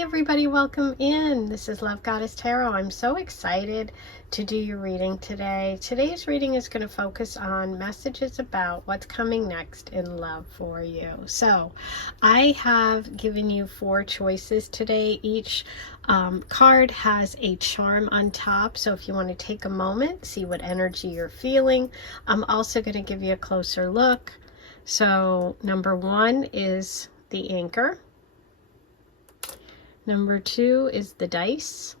Hi everybody, welcome in. This is Love Goddess Tarot. I'm so excited to do your reading today. Today's reading is going to focus on messages about what's coming next in love for you. So I have given you 4 choices today. Each card has a charm on top. So if you want to take a moment, see what energy you're feeling. I'm also going to give you a closer look. So number 1 is the anchor. Number 2 is the dice.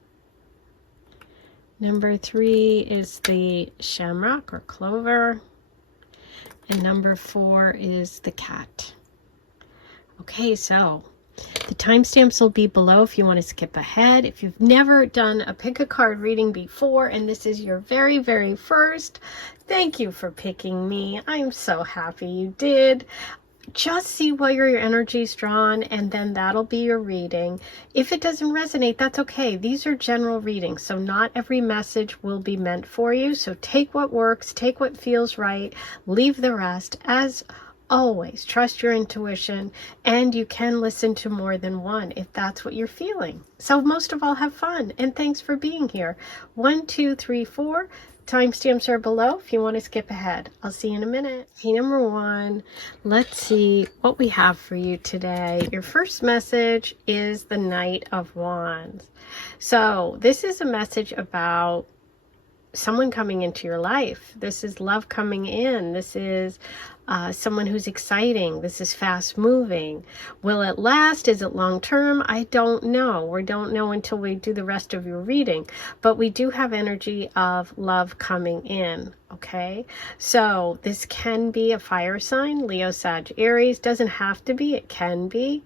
Number 3 is the shamrock or clover. And number 4 is the cat. Okay, so the timestamps will be below if you want to skip ahead. If you've never done a pick a card reading before and this is your very first, thank you for picking me. I'm so happy you did. Just see where your energy is drawn, and then that'll be your reading. If it doesn't resonate, that's okay. These are general readings, so not every message will be meant for you. So take what works, take what feels right, leave the rest. As always, trust your intuition, and you can listen to more than one if that's what you're feeling. So most of all, have fun, and thanks for being here. 1, 2, 3, 4. Timestamps are below if you want to skip ahead. I'll see you in a minute. Okay, number 1, let's see what we have for you today. Your first message is the Knight of Wands. So this is a message about someone coming into your life. This is love coming in. This is someone who's exciting. This is fast moving. Will it last? Is it long term? I don't know. We don't know until we do the rest of your reading. But we do have energy of love coming in. Okay, so this can be a fire sign, Leo, Sag, Aries. Doesn't have to be. It can be.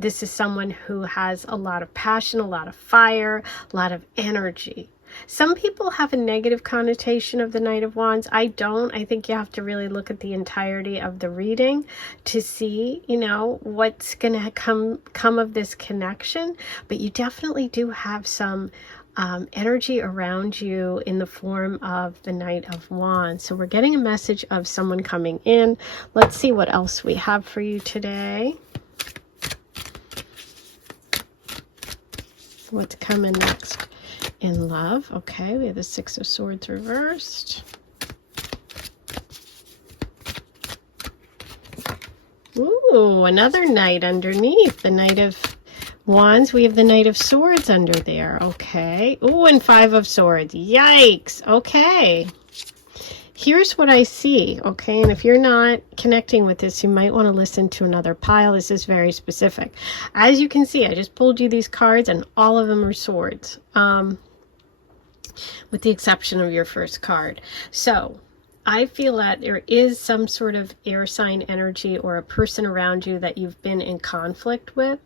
This is someone who has a lot of passion, a lot of fire, a lot of energy. Some people have a negative connotation of the Knight of Wands. I don't. I think you have to really look at the entirety of the reading to see, what's going to come of this connection. But you definitely do have some energy around you in the form of the Knight of Wands. So we're getting a message of someone coming in. Let's see what else we have for you today. What's coming next in love? Okay, we have the 6 of Swords reversed. Ooh, another knight underneath. The Knight of Wands. We have the Knight of Swords under there. Okay. Ooh, and 5 of Swords. Yikes. Okay. Here's what I see, okay? And if you're not connecting with this, you might want to listen to another pile. This is very specific. As you can see, I just pulled you these cards, and all of them are swords, with the exception of your first card. So I feel that there is some sort of air sign energy or a person around you that you've been in conflict with.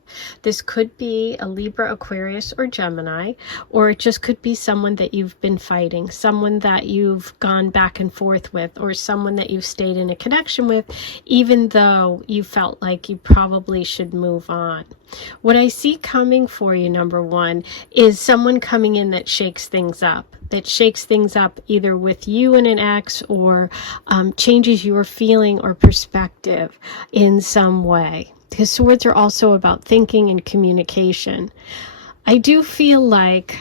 This could be a Libra, Aquarius, or Gemini, or it just could be someone that you've been fighting, someone that you've gone back and forth with, or someone that you've stayed in a connection with, even though you felt like you probably should move on. What I see coming for you, number 1, is someone coming in that shakes things up. That shakes things up either with you and an ex, or changes your feeling or perspective in some way. Because swords are also about thinking and communication. I feel like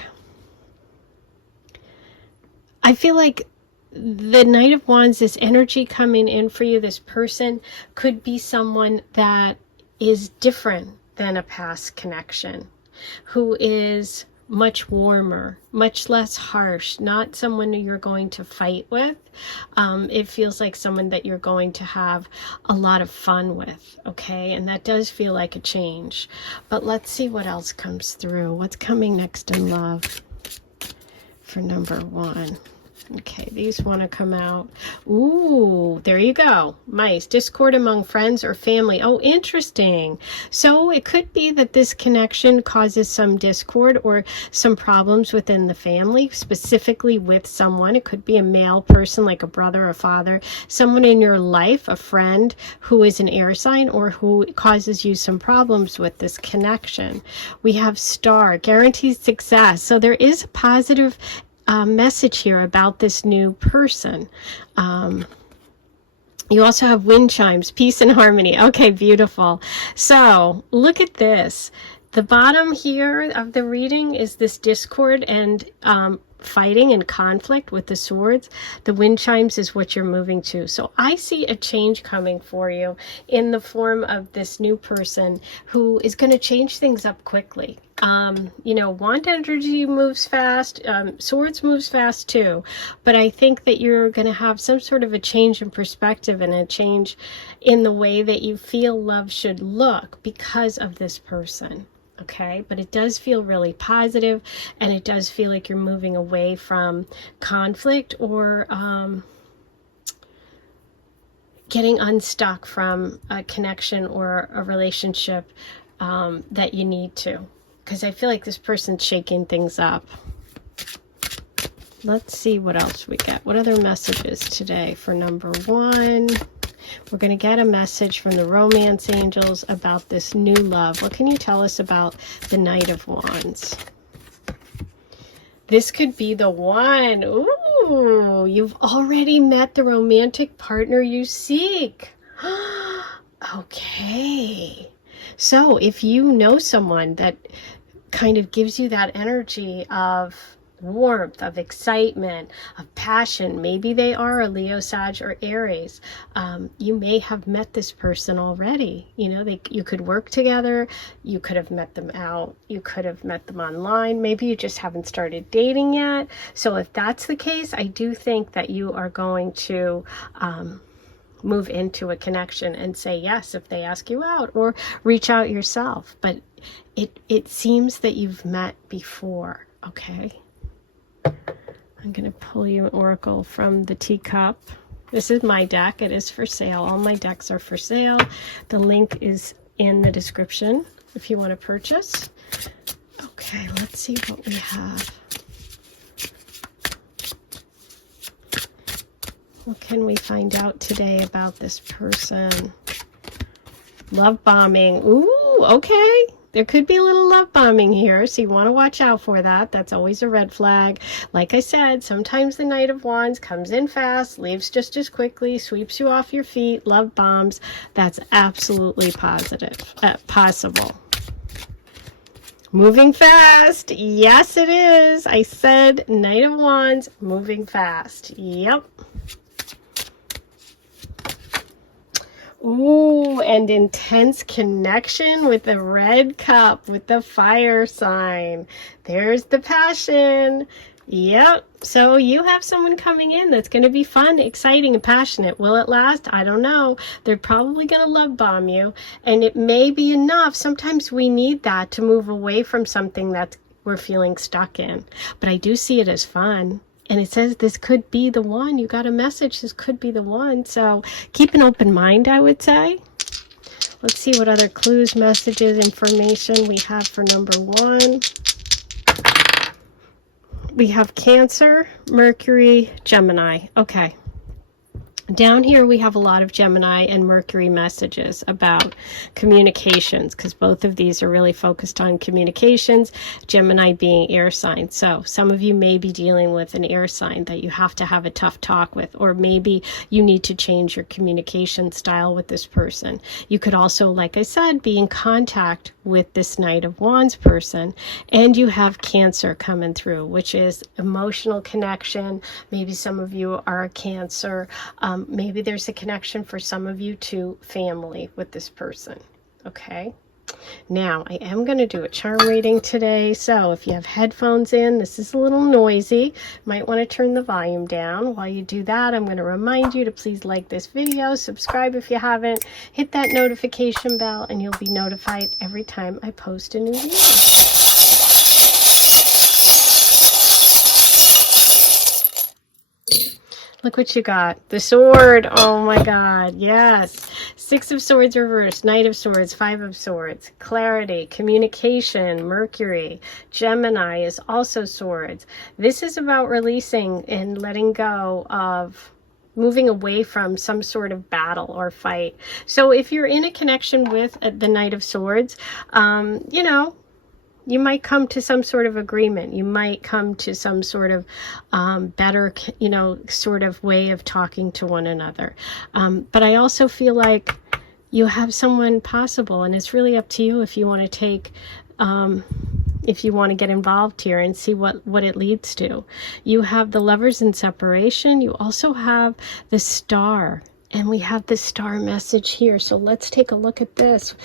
the Knight of Wands, this energy coming in for you, this person could be someone that is different than a past connection, who is much warmer, much less harsh, not someone you're going to fight with. It feels like someone that you're going to have a lot of fun with, okay? And that does feel like a change. But let's see what else comes through. What's coming next in love for number 1? Okay, these want to come out. Ooh, there you go. Mice. Discord among friends or family. Oh, interesting. So it could be that this connection causes some discord or some problems within the family, specifically with someone. It could be a male person like a brother or father, someone in your life, a friend who is an air sign or who causes you some problems with this connection. We have Star, guaranteed success. So there is a positive message here about this new person. You also have wind chimes, peace and harmony. Okay, beautiful. So look at this. The bottom here of the reading is this discord and fighting and conflict with the swords. The wind chimes is what you're moving to. So I see a change coming for you in the form of this new person who is going to change things up quickly. You know, wand energy moves fast, swords moves fast too, but I think that you're going to have some sort of a change in perspective and a change in the way that you feel love should look because of this person. Okay, but it does feel really positive, and it does feel like you're moving away from conflict or getting unstuck from a connection or a relationship that you need to. Because I feel like this person's shaking things up. Let's see what else we get. What other messages today for number 1? We're going to get a message from the romance angels about this new love. What can you tell us about the Knight of Wands? This could be the one. Ooh, you've already met the romantic partner you seek. Okay. So if you know someone that kind of gives you that energy of warmth, of excitement, of passion, maybe they are a Leo, Sag, or Aries. You may have met this person already. You know, you could work together. You could have met them out. You could have met them online. Maybe you just haven't started dating yet. So if that's the case, I do think that you are going to move into a connection and say yes if they ask you out, or reach out yourself. But it seems that you've met before. Okay. I'm going to pull you an oracle from the teacup. This is my deck. It is for sale. All my decks are for sale. The link is in the description if you want to purchase. Okay, let's see what we have. What can we find out today about this person? Love bombing. Ooh, okay. There could be a little love bombing here, so you want to watch out for that. That's always a red flag. Like I said, sometimes the Knight of Wands comes in fast, leaves just as quickly, sweeps you off your feet, love bombs. That's absolutely possible. Moving fast. Yes, it is. I said Knight of Wands, moving fast. Yep. Ooh, and intense connection with the red cup, with the fire sign. There's the passion. Yep. So you have someone coming in that's going to be fun, exciting, and passionate. Will it last? I don't know. They're probably going to love bomb you, and it may be enough. Sometimes we need that to move away from something that we're feeling stuck in. But I do see it as fun. And it says this could be the one. You got a message. This could be the one. So keep an open mind, I would say. Let's see what other clues, messages, information we have for number 1. We have Cancer, Mercury, Gemini. Okay. Down here we have a lot of Gemini and Mercury messages about communications, because both of these are really focused on communications, Gemini being air sign. So some of you may be dealing with an air sign that you have to have a tough talk with, or maybe you need to change your communication style with this person. You could also, like I said, be in contact with this Knight of Wands person, and you have Cancer coming through, which is emotional connection. Maybe some of you are a Cancer. Maybe there's a connection for some of you to family with this person. Okay. Now, I am going to do a charm reading today, so if you have headphones in, this is a little noisy. Might want to turn the volume down. While you do that, I'm going to remind you to please like this video, subscribe if you haven't, hit that notification bell, and you'll be notified every time I post a new video. Look what you got. The sword. Oh my God. Yes. 6 of Swords reversed. Knight of Swords. 5 of Swords. Clarity. Communication. Mercury. Gemini is also swords. This is about releasing and letting go of moving away from some sort of battle or fight. So if you're in a connection with the Knight of Swords, you know, You might come to some sort of agreement. You might come to some sort of better, sort of way of talking to one another. But I also feel like you have someone possible, and it's really up to you if you want to take, if you want to get involved here and see what it leads to. You have the Lovers in separation. You also have the Star, and we have the Star message here. So let's take a look at this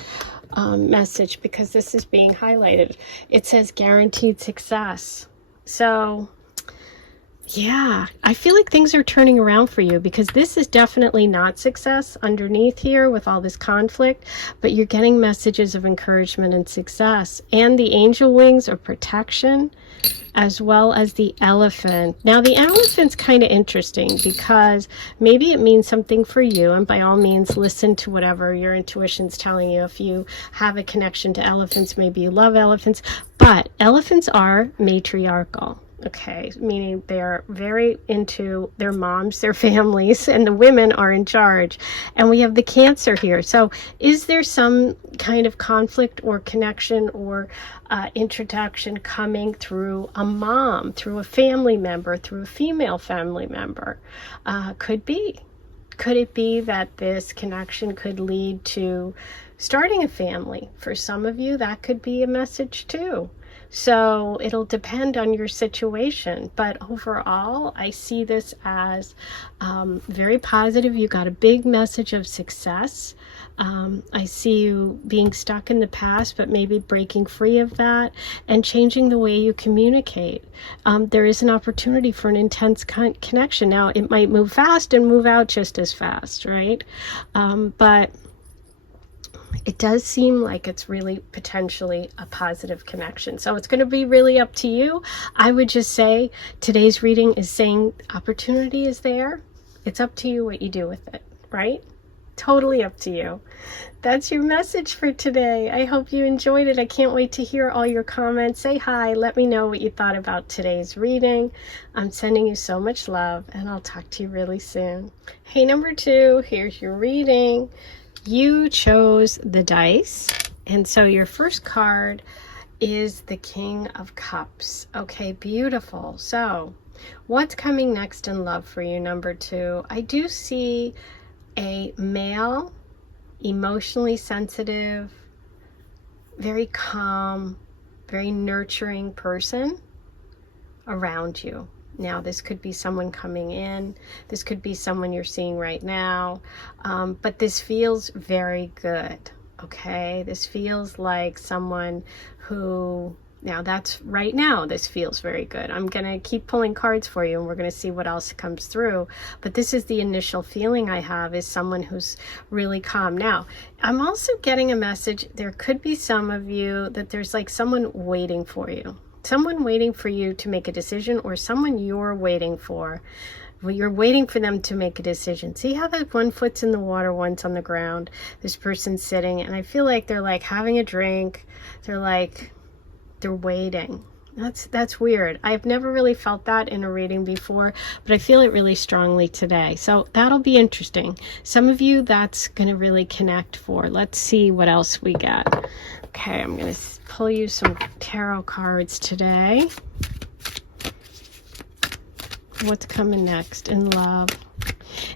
message, because this is being highlighted. It says guaranteed success. So yeah, I feel like things are turning around for you, because this is definitely not success underneath here with all this conflict, but you're getting messages of encouragement and success, and the angel wings of protection, as well as the elephant. Now the elephant's kind of interesting, because maybe it means something for you, and by all means listen to whatever your intuition's telling you. If you have a connection to elephants, maybe you love elephants, but elephants are matriarchal. Okay, meaning they're very into their moms, their families, and the women are in charge. And we have the Cancer here. So is there some kind of conflict or connection or introduction coming through a mom, through a family member, through a female family member? Could be. Could it be that this connection could lead to starting a family? For some of you, that could be a message too. So it'll depend on your situation, but overall I see this as very positive. You got a big message of success. I see you being stuck in the past, but maybe breaking free of that and changing the way you communicate. There is an opportunity for an intense connection. Now it might move fast and move out just as fast, right? But it does seem like it's really potentially a positive connection. So it's going to be really up to you. I would just say today's reading is saying opportunity is there. It's up to you what you do with it, right? Totally up to you. That's your message for today. I hope you enjoyed it. I can't wait to hear all your comments. Say hi. Let me know what you thought about today's reading. I'm sending you so much love, and I'll talk to you really soon. Hey, number 2, here's your reading. You chose the dice, and so your first card is the King of Cups. Okay, beautiful. So what's coming next in love for you, number 2? I do see a male, emotionally sensitive, very calm, very nurturing person around you. Now, this could be someone coming in. This could be someone you're seeing right now. But this feels very good, okay? This feels like someone who, now that's right now, this feels very good. I'm going to keep pulling cards for you, and we're going to see what else comes through. But this is the initial feeling I have, is someone who's really calm. Now, I'm also getting a message. There could be some of you that there's like someone waiting for you. Someone waiting for you to make a decision, or someone you're waiting for. Well, you're waiting for them to make a decision. See how that one foot's in the water, one's on the ground? This person's sitting, and I feel like they're like having a drink. They're waiting. That's weird. I've never really felt that in a reading before, but I feel it really strongly today. So that'll be interesting. Some of you, that's going to really connect for. Let's see what else we get. Okay, I'm going to pull you some tarot cards today. What's coming next in love?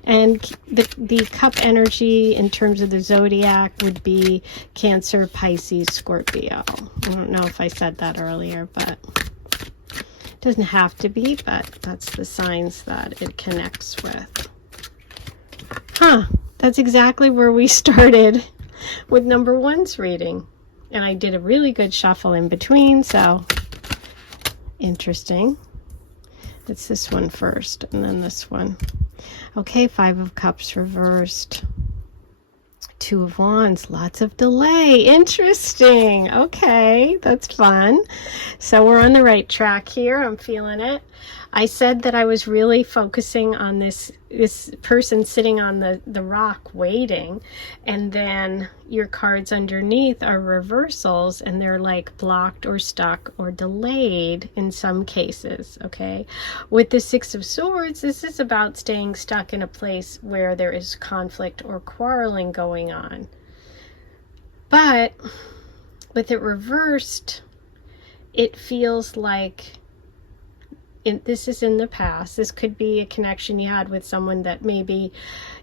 And the cup energy in terms of the zodiac would be Cancer, Pisces, Scorpio. I don't know if I said that earlier, but it doesn't have to be, but that's the signs that it connects with. That's exactly where we started with number 1's reading. And I did a really good shuffle in between, so interesting. It's this one first, and then this one. Okay, 5 of Cups reversed. 2 of Wands, lots of delay. Interesting. Okay, that's fun. So we're on the right track here. I'm feeling it. I said that I was really focusing on this person sitting on the rock waiting, and then your cards underneath are reversals, and they're like blocked or stuck or delayed in some cases. Okay, with the 6 of Swords, this is about staying stuck in a place where there is conflict or quarreling going on. But with it reversed, it feels like this is in the past. This could be a connection you had with someone that maybe,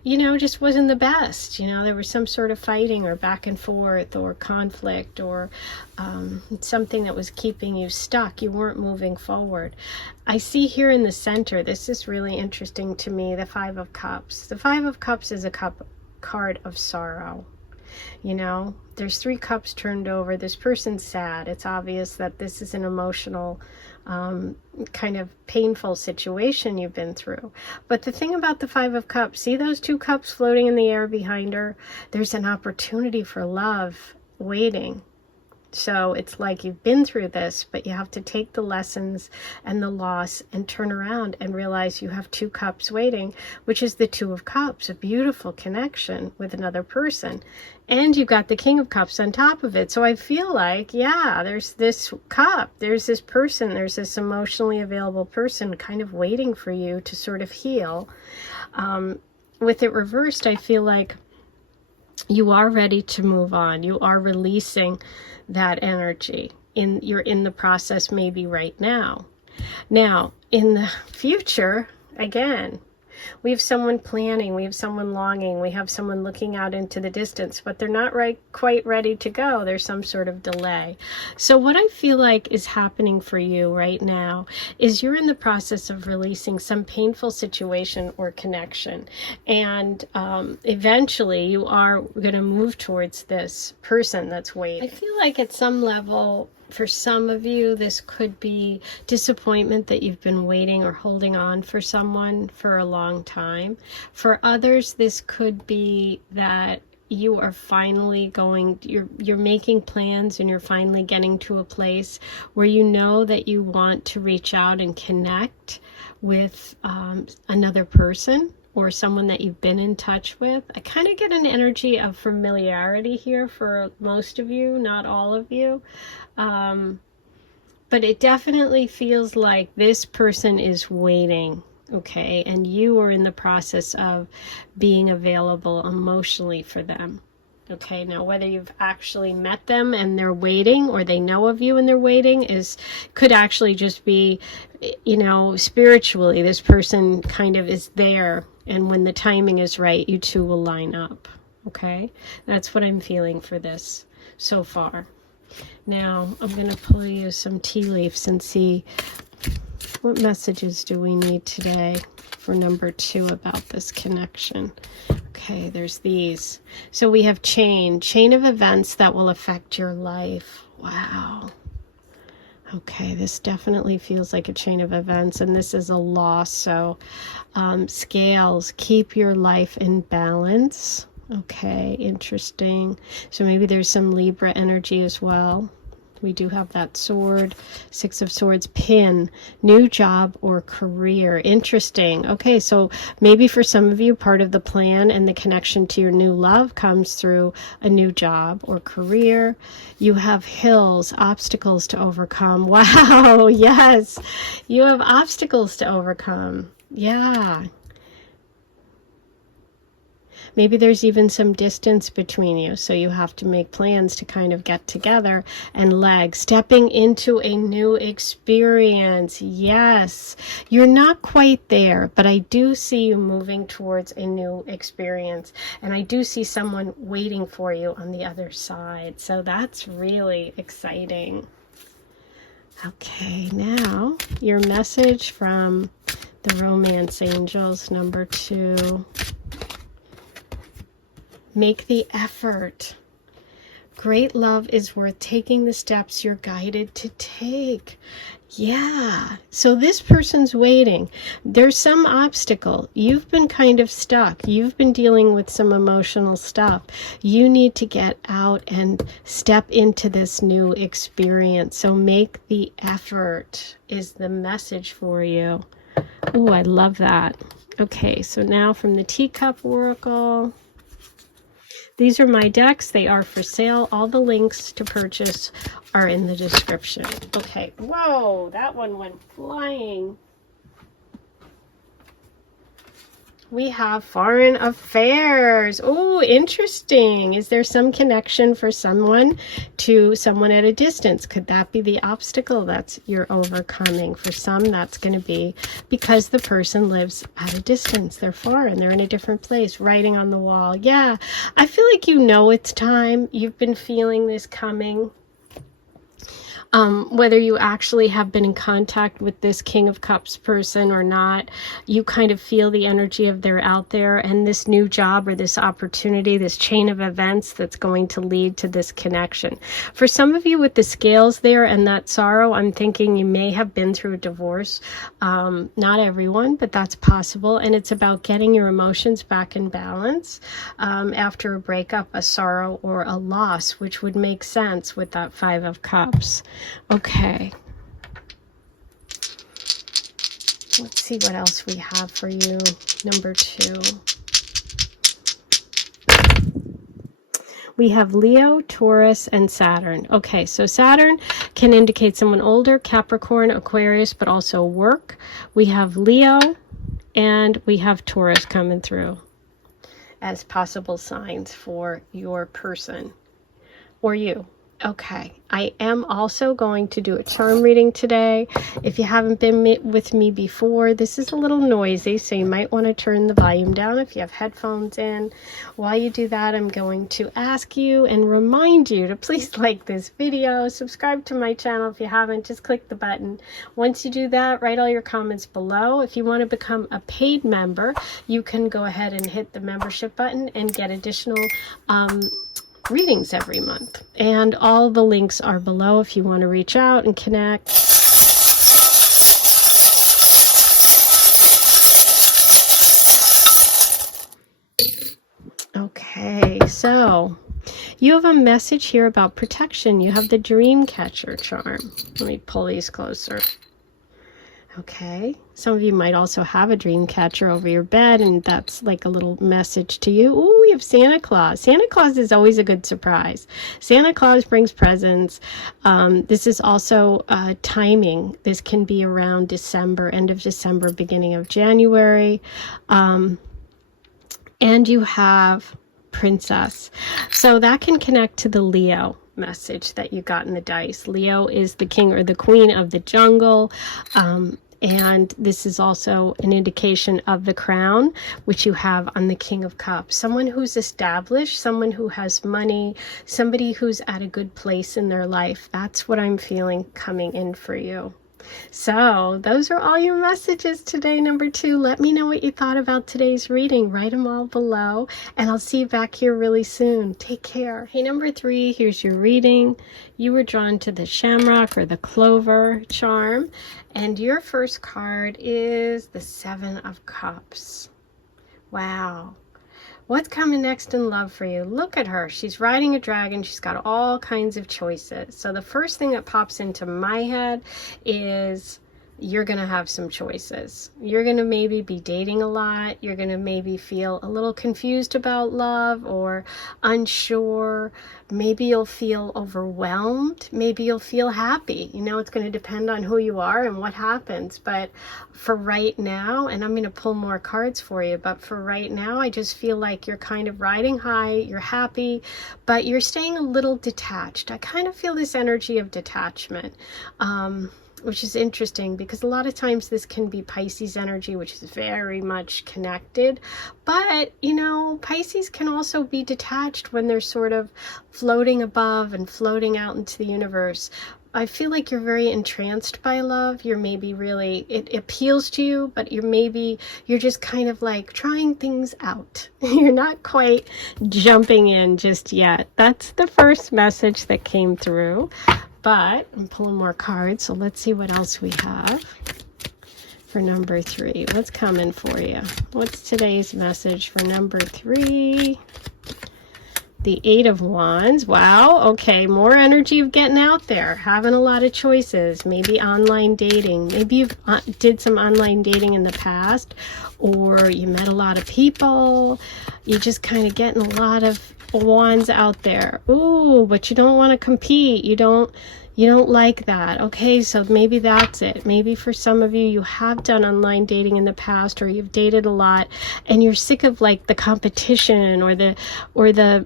you know, just wasn't the best. You know, there was some sort of fighting or back and forth or conflict or something that was keeping you stuck. You weren't moving forward. I see here in the center, this is really interesting to me, the Five of Cups. The Five of Cups is a card of sorrow. You know, there's 3 cups turned over. This person's sad. It's obvious that this is an emotional kind of painful situation you've been through. But the thing about the Five of Cups, see those 2 cups floating in the air behind her? There's an opportunity for love waiting. So it's like you've been through this, but you have to take the lessons and the loss and turn around and realize you have 2 cups waiting, which is the 2 of Cups, a beautiful connection with another person. And you've got the King of Cups on top of it. So I feel like, yeah, there's this cup, there's this person, there's this emotionally available person kind of waiting for you to sort of heal. With it reversed, I feel like you are ready to move on. You are releasing that energy. You're in the process maybe right now. Now, in the future, again, we have someone planning, we have someone longing, we have someone looking out into the distance, but they're not quite ready to go. There's some sort of delay. So what I feel like is happening for you right now is you're in the process of releasing some painful situation or connection. And eventually you are going to move towards this person that's waiting. I feel like at some level, for some of you, this could be disappointment that you've been waiting or holding on for someone for a long time. For others, this could be that you are finally you're making plans and you're finally getting to a place where you know that you want to reach out and connect with another person or someone that you've been in touch with. I kind of get an energy of familiarity here for most of you, not all of you. But it definitely feels like this person is waiting, okay? And you are in the process of being available emotionally for them. Okay, now whether you've actually met them and they're waiting, or they know of you and they're waiting, could actually just be, you know, spiritually, this person kind of is there, and when the timing is right, you two will line up. Okay, that's what I'm feeling for this so far. Now I'm going to pull you some tea leaves and see what messages do we need today for number 2 about this connection. Okay, there's these. So we have chain of events that will affect your life. Wow. Okay, this definitely feels like a chain of events, and this is a loss. So scales, keep your life in balance. Okay, interesting. So maybe there's some Libra energy as well. We do have that sword, 6 of Swords, pin, new job or career. Interesting. Okay, so maybe for some of you, part of the plan and the connection to your new love comes through a new job or career. You have hills, obstacles to overcome. Wow, yes, you have obstacles to overcome. Yeah. Maybe there's even some distance between you, so you have to make plans to kind of get together. And stepping into a new experience. Yes, you're not quite there, but I do see you moving towards a new experience. And I do see someone waiting for you on the other side. So that's really exciting. Okay, now your message from the Romance Angels, number 2. Make the effort. Great love is worth taking the steps you're guided to take. Yeah. So this person's waiting. There's some obstacle. You've been kind of stuck. You've been dealing with some emotional stuff. You need to get out and step into this new experience. So make the effort is the message for you. Oh, I love that. Okay, so now from the Teacup Oracle. These are my decks. They are for sale. All the links to purchase are in the description. Okay. Whoa, that one went flying. We have foreign affairs. Oh, interesting. Is there some connection for someone to someone at a distance? Could that be the obstacle that's you're overcoming? For some, that's going to be because the person lives at a distance. They're foreign. They're in a different place, writing on the wall. Yeah, I feel like you know it's time. You've been feeling this coming. Whether you actually have been in contact with this King of Cups person or not, you kind of feel the energy of they're out there, and this new job or this opportunity, this chain of events that's going to lead to this connection. For some of you with the scales there and that sorrow, I'm thinking you may have been through a divorce. Not everyone, but that's possible. And it's about getting your emotions back in balance after a breakup, a sorrow, or a loss, which would make sense with that Five of Cups. Okay. Let's see what else we have for you. Number 2. We have Leo, Taurus, and Saturn. Okay, so Saturn can indicate someone older, Capricorn, Aquarius, but also work. We have Leo and we have Taurus coming through as possible signs for your person or you. Okay, I am also going to do a charm reading today. If you haven't been with me before, this is a little noisy, so you might want to turn the volume down if you have headphones in. While you do that, I'm going to ask you and remind you to please like this video, subscribe to my channel if you haven't, just click the button. Once you do that, write all your comments below. If you want to become a paid member, you can go ahead and hit the membership button and get additional readings every month, and all the links are below if you want to reach out and connect. Okay, so you have a message here about protection. You have the dream catcher charm. Let me pull these closer. Okay, some of you might also have a dream catcher over your bed, and that's like a little message to you. Ooh, we have Santa Claus. Santa Claus is always a good surprise. Santa Claus brings presents. This is also timing. This can be around December, end of December, beginning of January. And you have Princess. So that can connect to the Leo message that you got in the dice. Leo is the king or the queen of the jungle. And this is also an indication of the crown, which you have on the King of Cups. Someone who's established, someone who has money, somebody who's at a good place in their life. That's what I'm feeling coming in for you. So those are all your messages today, number 2. Let me know what you thought about today's reading. Write them all below, and I'll see you back here really soon. Take care. Hey, number 3, here's your reading. You were drawn to the shamrock or the clover charm, and your first card is the 7 of Cups. Wow. What's coming next in love for you? Look at her. She's riding a dragon. She's got all kinds of choices. So the first thing that pops into my head is you're going to have some choices. You're going to maybe be dating a lot. You're going to maybe feel a little confused about love or unsure. Maybe you'll feel overwhelmed. Maybe you'll feel happy. You know, it's going to depend on who you are and what happens. But for right now, and I'm going to pull more cards for you, but for right now, I just feel like you're kind of riding high. You're happy, but you're staying a little detached. I kind of feel this energy of detachment. Which is interesting because a lot of times this can be Pisces energy, which is very much connected. But, you know, Pisces can also be detached when they're sort of floating above and floating out into the universe. I feel like you're very entranced by love. You're maybe really, it appeals to you, but you're just kind of like trying things out. You're not quite jumping in just yet. That's the first message that came through. But I'm pulling more cards, so let's see what else we have for number 3. What's coming for you? What's today's message for number 3? The 8 of Wands. Wow, okay, more energy of getting out there, having a lot of choices, maybe online dating. Maybe you've did some online dating in the past, or you met a lot of people. You're just kind of getting a lot of of Wands out there. Ooh, but you don't want to compete. You don't like that. Okay, so maybe that's it. Maybe for some of you, you have done online dating in the past, or you've dated a lot and you're sick of like the competition or the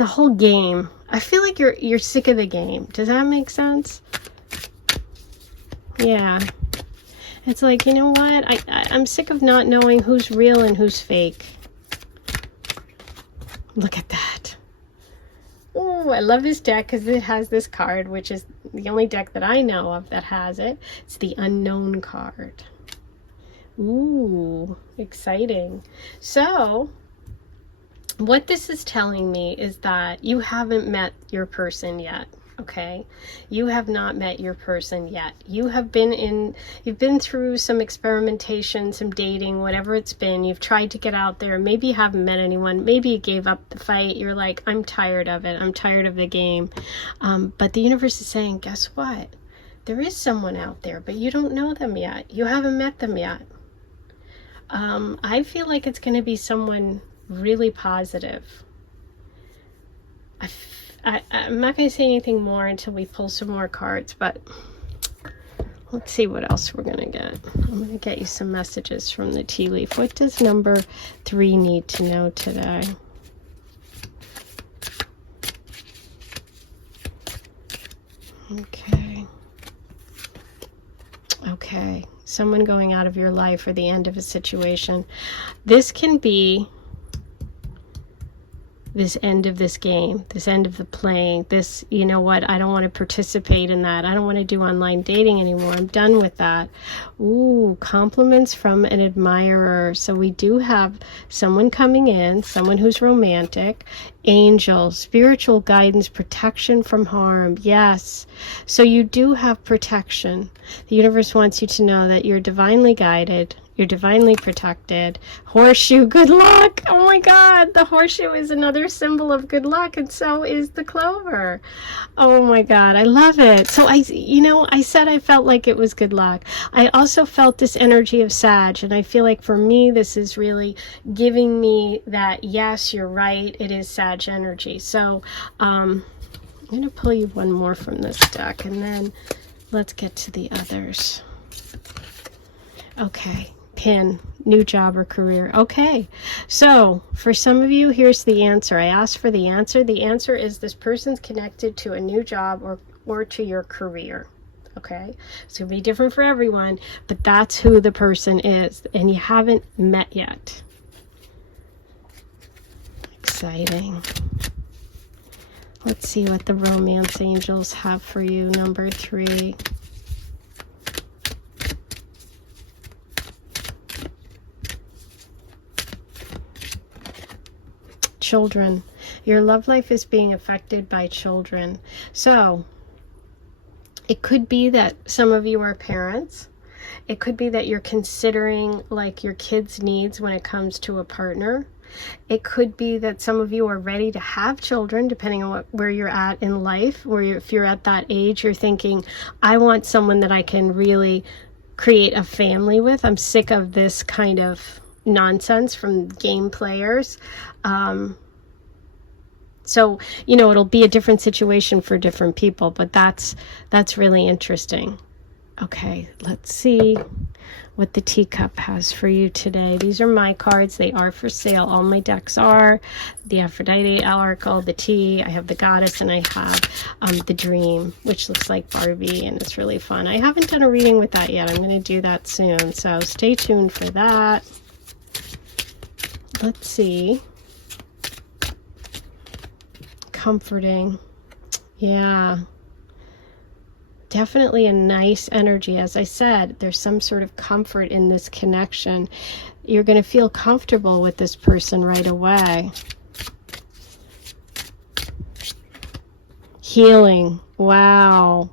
whole game. I feel like you're sick of the game. Does that make sense? Yeah. It's like, you know what? I'm sick of not knowing who's real and who's fake. Look at that. Oh, I love this deck because it has this card, which is the only deck that I know of that has it. It's the Unknown card. Ooh, exciting. So, what this is telling me is that you haven't met your person yet. Okay, you have not met your person yet. You've been through some experimentation, some dating, whatever it's been. You've tried to get out there. Maybe you haven't met anyone. Maybe you gave up the fight. You're like, I'm tired of it. I'm tired of the game. But the universe is saying, guess what? There is someone out there, but you don't know them yet. You haven't met them yet. I feel like it's going to be someone really positive. I'm not going to say anything more until we pull some more cards, but let's see what else we're going to get. I'm going to get you some messages from the tea leaf. What does number 3 need to know today? Okay. Okay. Someone going out of your life or the end of a situation. This can be this end of this game, this end of the playing, this, you know what, I don't want to participate in that. I don't want to do online dating anymore. I'm done with that. Ooh, compliments from an admirer. So we do have someone coming in, someone who's romantic, angels, spiritual guidance, protection from harm. Yes. So you do have protection. The universe wants you to know that you're divinely guided. You're divinely protected. Horseshoe, good luck. Oh my God, the horseshoe is another symbol of good luck, and so is the clover. Oh my God, I love it. So I said I felt like it was good luck. I also felt this energy of Sag, and I feel like for me, this is really giving me that, yes, you're right, it is Sag energy. So I'm going to pull you one more from this deck, and then let's get to the others. Okay. Pin, new job or career. Okay, so for some of you, here's the answer. I asked for the answer. The answer is this person's connected to a new job or to your career. Okay, it's going to be different for everyone, but that's who the person is, and you haven't met yet. Exciting. Let's see what the romance angels have for you, number 3. Children. Your love life is being affected by children. So it could be that some of you are parents. It could be that you're considering like your kids' needs when it comes to a partner. It could be that some of you are ready to have children, depending on where you're at in life, or if you're at that age, you're thinking, I want someone that I can really create a family with. I'm sick of this kind of nonsense from game players. So, you know, it'll be a different situation for different people, but that's really interesting. Okay, let's see what the teacup has for you today. These are my cards. They are for sale. All my decks are. The Aphrodite Oracle, the tea. I have the Goddess, and I have the Dream, which looks like Barbie, and it's really fun. I haven't done a reading with that yet. I'm going to do that soon, so stay tuned for that. Let's see. Comforting. Yeah. Definitely a nice energy. As I said, there's some sort of comfort in this connection. You're going to feel comfortable with this person right away. Healing. Wow.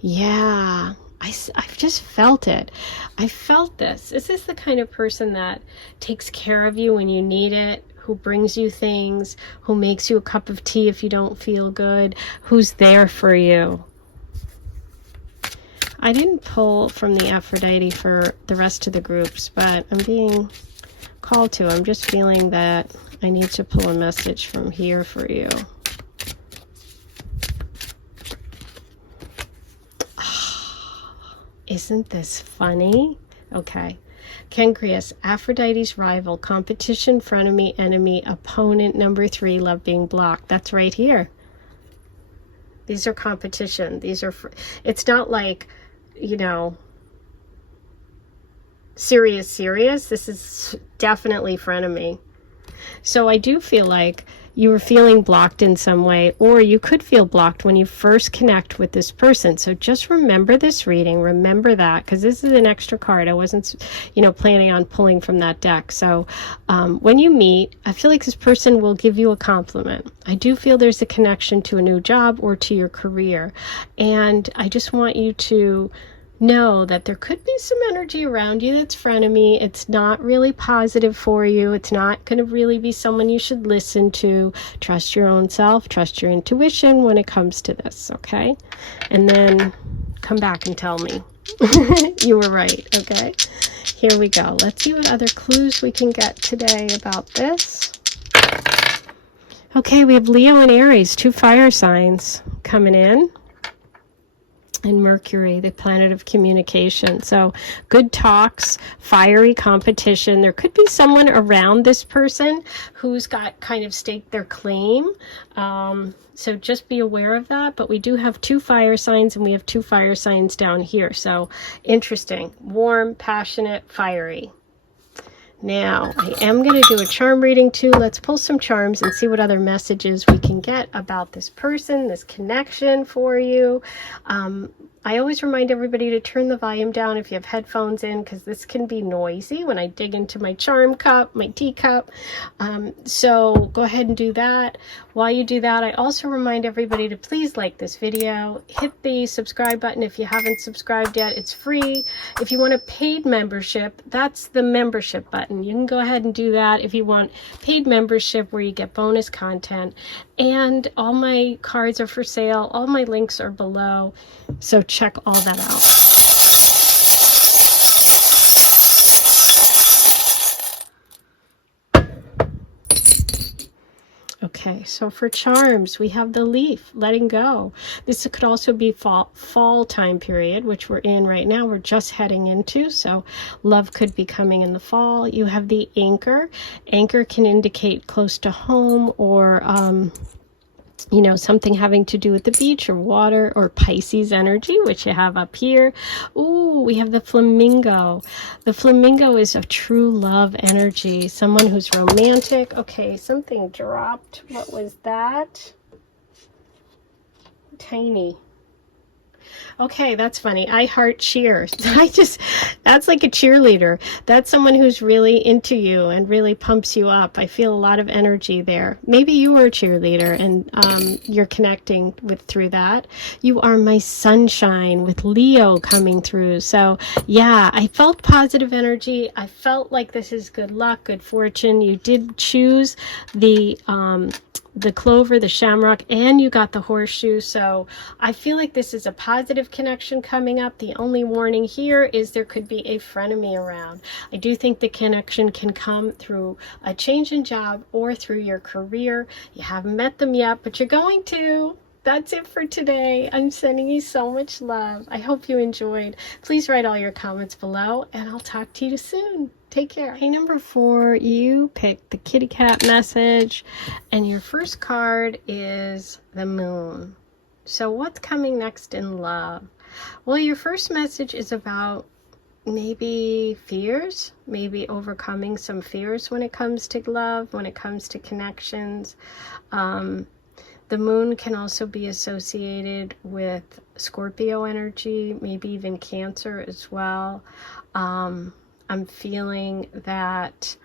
Yeah. I've just felt it. I felt this. This is the kind of person that takes care of you when you need it, who brings you things, who makes you a cup of tea if you don't feel good, who's there for you. I didn't pull from the Aphrodite for the rest of the groups, but I'm being called to. I'm just feeling that I need to pull a message from here for you. Isn't this funny? Okay. Cancreus, Aphrodite's rival, competition, frenemy, enemy, opponent, number 3, love being blocked. That's right here. These are competition. These are, it's not like, you know, serious. This is definitely frenemy. So I do feel like you were feeling blocked in some way, or you could feel blocked when you first connect with this person. So just remember this reading. Remember that, because this is an extra card. I wasn't, you know, planning on pulling from that deck. So when you meet, I feel like this person will give you a compliment. I do feel there's a connection to a new job or to your career. And I just want you to know that there could be some energy around you that's frenemy. It's not really positive for you. It's not going to really be someone you should listen to. Trust your own self. Trust your intuition when it comes to this, okay? And then come back and tell me you were right, okay? Here we go. Let's see what other clues we can get today about this. Okay, we have Leo and Aries, 2 fire signs coming in. And Mercury, the planet of communication. So good talks, fiery competition. There could be someone around this person who's got kind of staked their claim. So just be aware of that. But we do have 2 fire signs, and we have 2 fire signs down here. So interesting. Warm, passionate, fiery. Now, I am going to do a charm reading too. Let's pull some charms and see what other messages we can get about this person, this connection for you. I always remind everybody to turn the volume down if you have headphones in, because this can be noisy when I dig into my charm cup, my teacup. So go ahead and do that. While you do that, I also remind everybody to please like this video. Hit the subscribe button if you haven't subscribed yet. It's free. If you want a paid membership, that's the membership button. You can go ahead and do that if you want paid membership where you get bonus content. And all my cards are for sale. All my links are below. So check all that out. Okay, so for charms, we have the leaf, letting go. This could also be fall time period, which we're in right now. We're just heading into, so love could be coming in the fall. You have the anchor. Anchor can indicate close to home, or you know, something having to do with the beach or water, or Pisces energy, which you have up here. Ooh, we have the flamingo. The flamingo is a true love energy, someone who's romantic. Okay, something dropped. What was that? Tiny. Okay, that's funny. I heart cheer. That's like a cheerleader. That's someone who's really into you and really pumps you up. I feel a lot of energy there. Maybe you were a cheerleader and you're connecting through that. You are my sunshine with Leo coming through. So yeah, I felt positive energy. I felt like this is good luck, good fortune. You did choose the clover, the shamrock, and you got the horseshoe. So I feel like this is a positive connection coming up. The only warning here is there could be a frenemy around. I do think the connection can come through a change in job or through your career. You haven't met them yet, but you're going to. That's it for today. I'm sending you so much love. I hope you enjoyed. Please write all your comments below, and I'll talk to you soon. Take care. Hey, number 4, you picked the kitty cat message, and your first card is the moon. So what's coming next in love? Well, your first message is about maybe fears, maybe overcoming some fears when it comes to love, when it comes to connections. The moon can also be associated with Scorpio energy, maybe even Cancer as well. I'm feeling that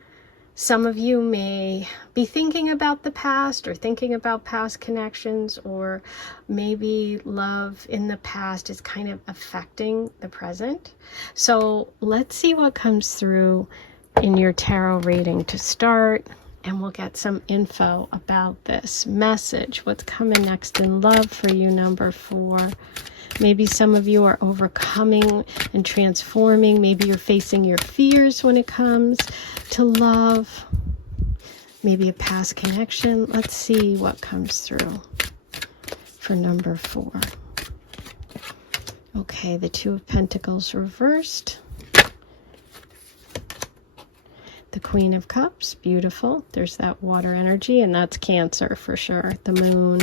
some of you may be thinking about the past or thinking about past connections, or maybe love in the past is kind of affecting the present. So let's see what comes through in your tarot reading to start, and we'll get some info about this message. What's coming next in love for you, number 4? Maybe some of you are overcoming and transforming. Maybe you're facing your fears when it comes to love. Maybe a past connection. Let's see what comes through for number 4. Okay, the 2 of Pentacles reversed. The Queen of Cups, beautiful. There's that water energy, and that's Cancer for sure. The Moon.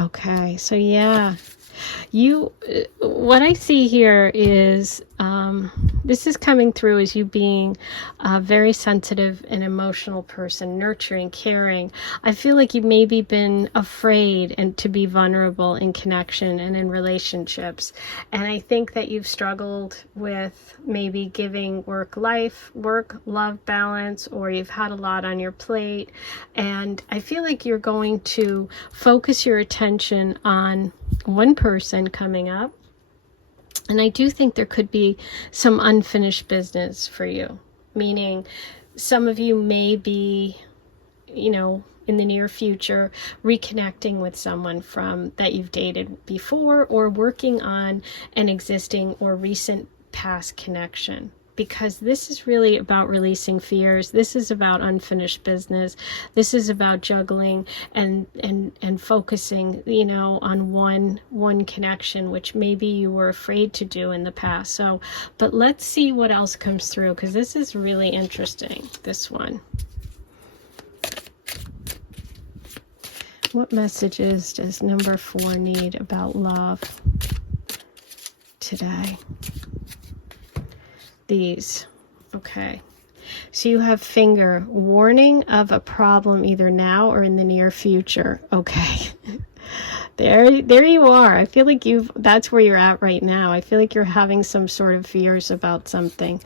Okay, so yeah, what I see here is, this is coming through as you being a very sensitive and emotional person, nurturing, caring. I feel like you've maybe been afraid and to be vulnerable in connection and in relationships. And I think that you've struggled with maybe giving work-love balance, or you've had a lot on your plate. And I feel like you're going to focus your attention on one person coming up. And I do think there could be some unfinished business for you, meaning some of you may be, you know, in the near future, reconnecting with someone from that you've dated before, or working on an existing or recent past connection. Because this is really about releasing fears. This is about unfinished business. This is about juggling and focusing, you know, on one connection, which maybe you were afraid to do in the past. So, but let's see what else comes through, because this is really interesting, this one. What messages does number 4 need about love today? These. Okay. So you have Finger, warning of a problem either now or in the near future. Okay. There you are. I feel like that's where you're at right now. I feel like you're having some sort of fears about something.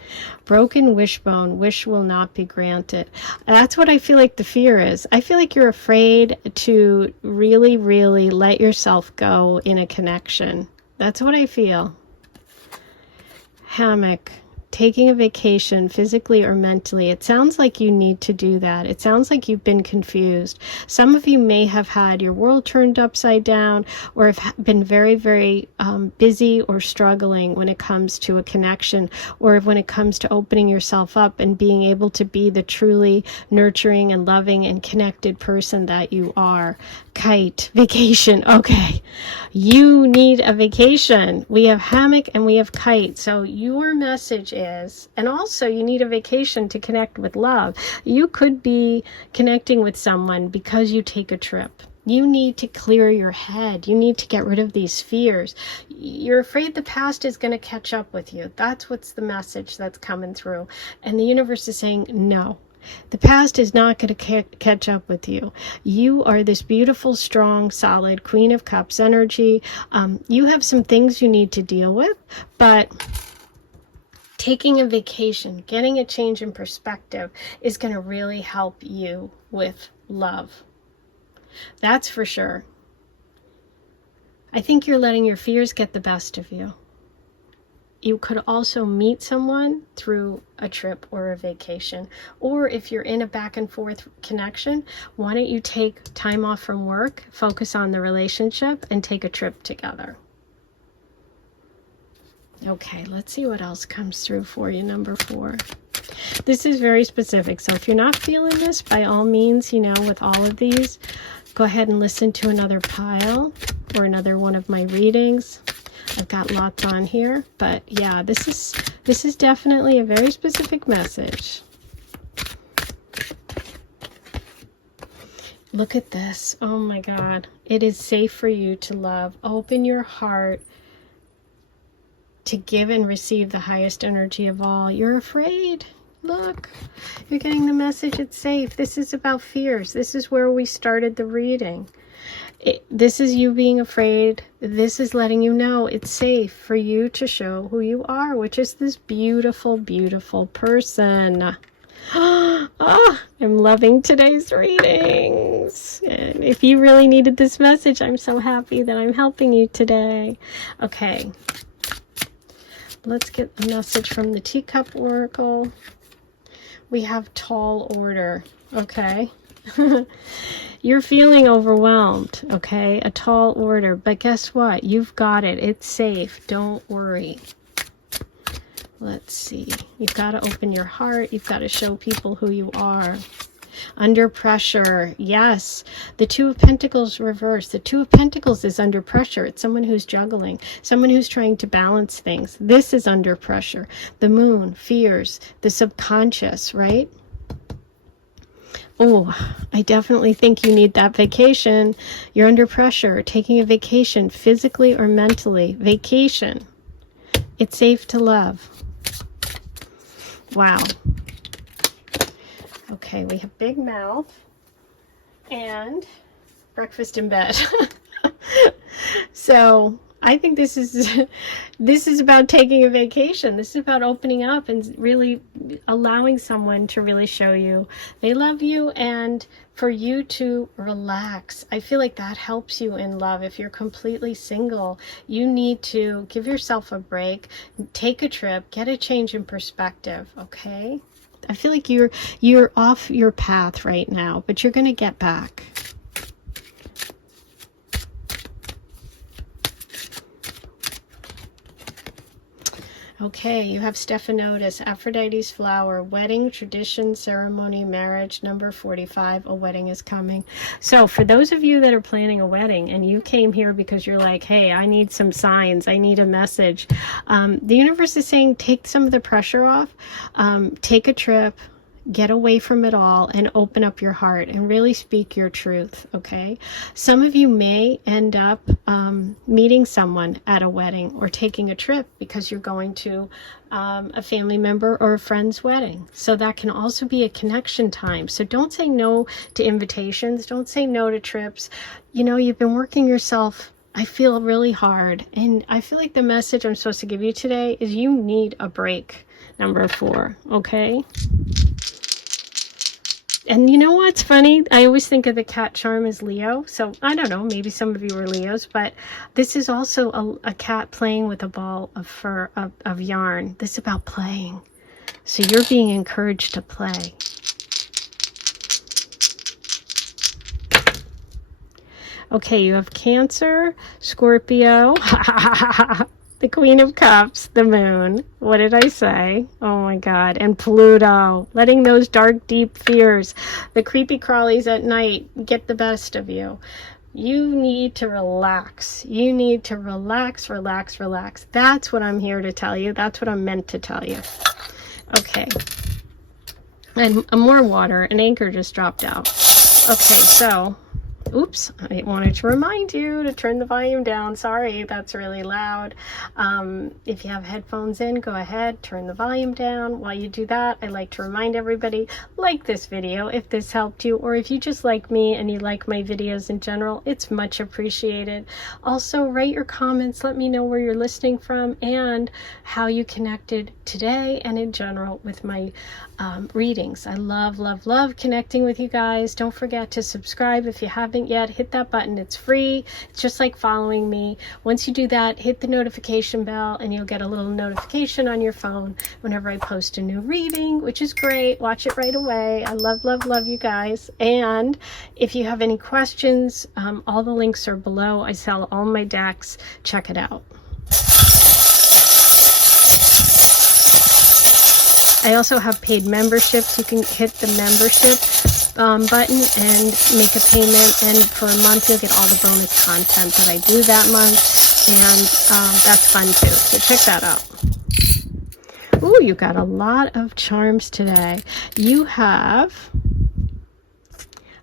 Broken wishbone, wish will not be granted. That's what I feel like the fear is. I feel like you're afraid to really, really let yourself go in a connection. That's what I feel. Hammock. Taking a vacation physically or mentally. It sounds like you need to do that. It sounds like you've been confused. Some of you may have had your world turned upside down, or have been very, very busy or struggling when it comes to a connection, or when it comes to opening yourself up and being able to be the truly nurturing and loving and connected person that you are. Kite, vacation. Okay, you need a vacation. We have hammock and we have kite. So your message is, and also you need a vacation to connect with love. You could be connecting with someone because you take a trip. You need to clear your head. You need to get rid of these fears. You're afraid the past is going to catch up with you. That's what's the message that's coming through. And the universe is saying, no. The past is not going to catch up with you. You are this beautiful, strong, solid Queen of Cups energy. You have some things you need to deal with, but taking a vacation, getting a change in perspective is going to really help you with love. That's for sure. I think you're letting your fears get the best of you. You could also meet someone through a trip or a vacation. Or if you're in a back and forth connection, why don't you take time off from work, focus on the relationship, and take a trip together? Okay, let's see what else comes through for you, number 4. This is very specific. So if you're not feeling this, by all means, you know, with all of these, go ahead and listen to another pile or another one of my readings. I've got lots on here, but yeah, this is definitely a very specific message. Look at this. Oh my God. It is safe for you to love. Open your heart to give and receive the highest energy of all. You're afraid. Look, you're getting the message. It's safe. This is about fears. This is where we started the reading. This is you being afraid. This is letting you know it's safe for you to show who you are, which is this beautiful, beautiful person. Oh, I'm loving today's readings. And if you really needed this message, I'm so happy that I'm helping you today. Okay. Let's get a message from the Teacup Oracle. We have tall order. Okay. You're feeling overwhelmed, okay? A tall order. But guess what? You've got it. It's safe. Don't worry. Let's see. You've got to open your heart. You've got to show people who you are. Under pressure. Yes. The Two of Pentacles reversed. The Two of Pentacles is under pressure. It's someone who's juggling. Someone who's trying to balance things. This is under pressure. The Moon, fears, the subconscious, right? Oh, I definitely think you need that vacation. You're under pressure. Taking a vacation, physically or mentally. Vacation. It's safe to love. Wow. Okay, we have big mouth and breakfast in bed. So I think this is about taking a vacation. This is about opening up and really allowing someone to really show you they love you and for you to relax. I feel like that helps you in love. If you're completely single, you need to give yourself a break, take a trip, get a change in perspective, okay? I feel like you're off your path right now, but you're going to get back. Okay, you have Stephanotis, Aphrodite's flower, wedding, tradition, ceremony, marriage, number 45, a wedding is coming. So for those of you that are planning a wedding and you came here because you're like, hey, I need some signs, I need a message. The universe is saying take some of the pressure off, take a trip, get away from it all and open up your heart and really speak your truth, okay? Some of you may end up meeting someone at a wedding or taking a trip because you're going to a family member or a friend's wedding. So that can also be a connection time. So don't say no to invitations. Don't say no to trips. You know, you've been working yourself, I feel, really hard. And I feel like the message I'm supposed to give you today is you need a break, number 4, okay? And you know what's funny? I always think of the cat charm as Leo. So I don't know, maybe some of you are Leos, but this is also a cat playing with a ball of fur, of yarn. This is about playing. So you're being encouraged to play. Okay, you have Cancer, Scorpio, the Queen of Cups, the Moon. What did I say? Oh my God. And Pluto, letting those dark, deep fears, the creepy crawlies at night get the best of you. You need to relax. You need to relax, relax, relax. That's what I'm here to tell you. That's what I'm meant to tell you. Okay. And more water. An anchor just dropped out. Okay, so... oops, I wanted to remind you to turn the volume down. Sorry, that's really loud. If you have headphones in, go ahead, turn the volume down. While you do that, I like to remind everybody, like this video if this helped you, or if you just like me and you like my videos in general, it's much appreciated. Also, write your comments. Let me know where you're listening from and how you connected today and in general with my readings. I love, love, love connecting with you guys. Don't forget to subscribe if you haven't yet. Hit that button. It's free. It's just like following me. Once you do that, hit the notification bell and you'll get a little notification on your phone whenever I post a new reading, which is great. Watch it right away. I love, love, love you guys. And if you have any questions, all the links are below. I sell all my decks. Check it out. I also have paid memberships. You can hit the membership button and make a payment, and for a month you'll get all the bonus content that I do that month, and that's fun too, so check that out. Ooh, you got a lot of charms today. You have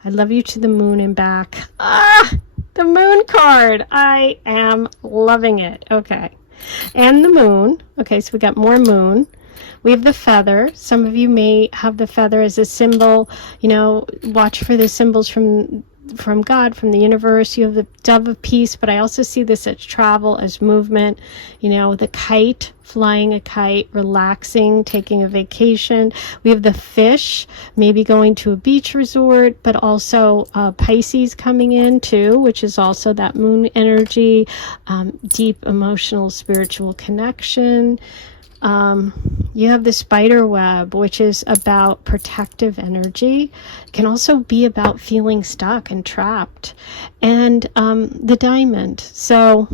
I love you to the moon and back. The moon card. I am loving it. Okay, and the moon. Okay, so we got more moon. We have the feather. Some of you may have the feather as a symbol. You know, watch for the symbols from God, from the universe. You have the dove of peace, but I also see this as travel, as movement. You know, the kite, flying a kite, relaxing, taking a vacation. We have the fish, maybe going to a beach resort, but also Pisces coming in too, which is also that moon energy, deep emotional, spiritual connection. You have the spider web, which is about protective energy. It can also be about feeling stuck and trapped. And the diamond. So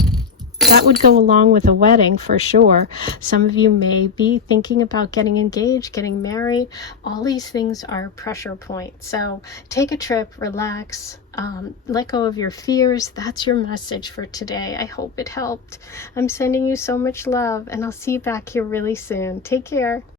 that would go along with a wedding for sure. Some of you may be thinking about getting engaged, getting married. All these things are pressure points. So take a trip, relax, let go of your fears. That's your message for today. I hope it helped. I'm sending you so much love, and I'll see you back here really soon. Take care.